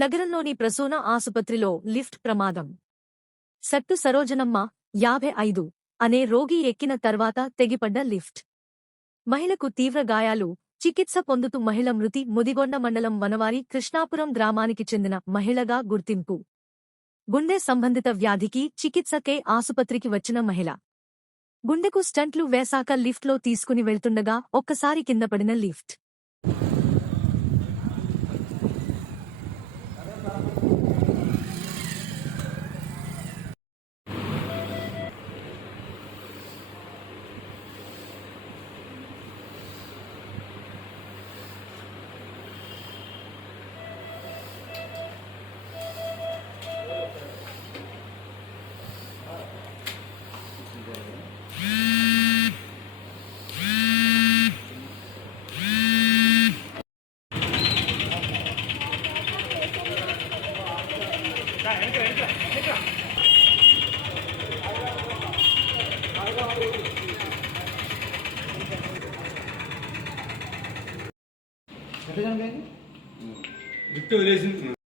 నగరంలోని ప్రసూన ఆసుపత్రిలో లిఫ్ట్ ప్రమాదం. సట్టు సరోజనమ్మ 55 అనే రోగి ఎక్కిన తర్వాత తెగిపడ్డ లిఫ్ట్. మహిళకు తీవ్ర గాయాలు, చికిత్స పొందుతూ మహిళ మృతి. ముదిగొండ మండలం వనవారి కృష్ణాపురం గ్రామానికి చెందిన మహిళగా గుర్తింపు. గుండె సంబంధిత వ్యాధికి చికిత్సకే ఆసుపత్రికి వచ్చిన మహిళ. గుండెకు స్టంట్లు వేశాక లిఫ్ట్లో తీసుకుని వెళ్తుండగా ఒక్కసారి కిందపడిన లిఫ్ట్. లిఫ్ట్ వదిలేసింది.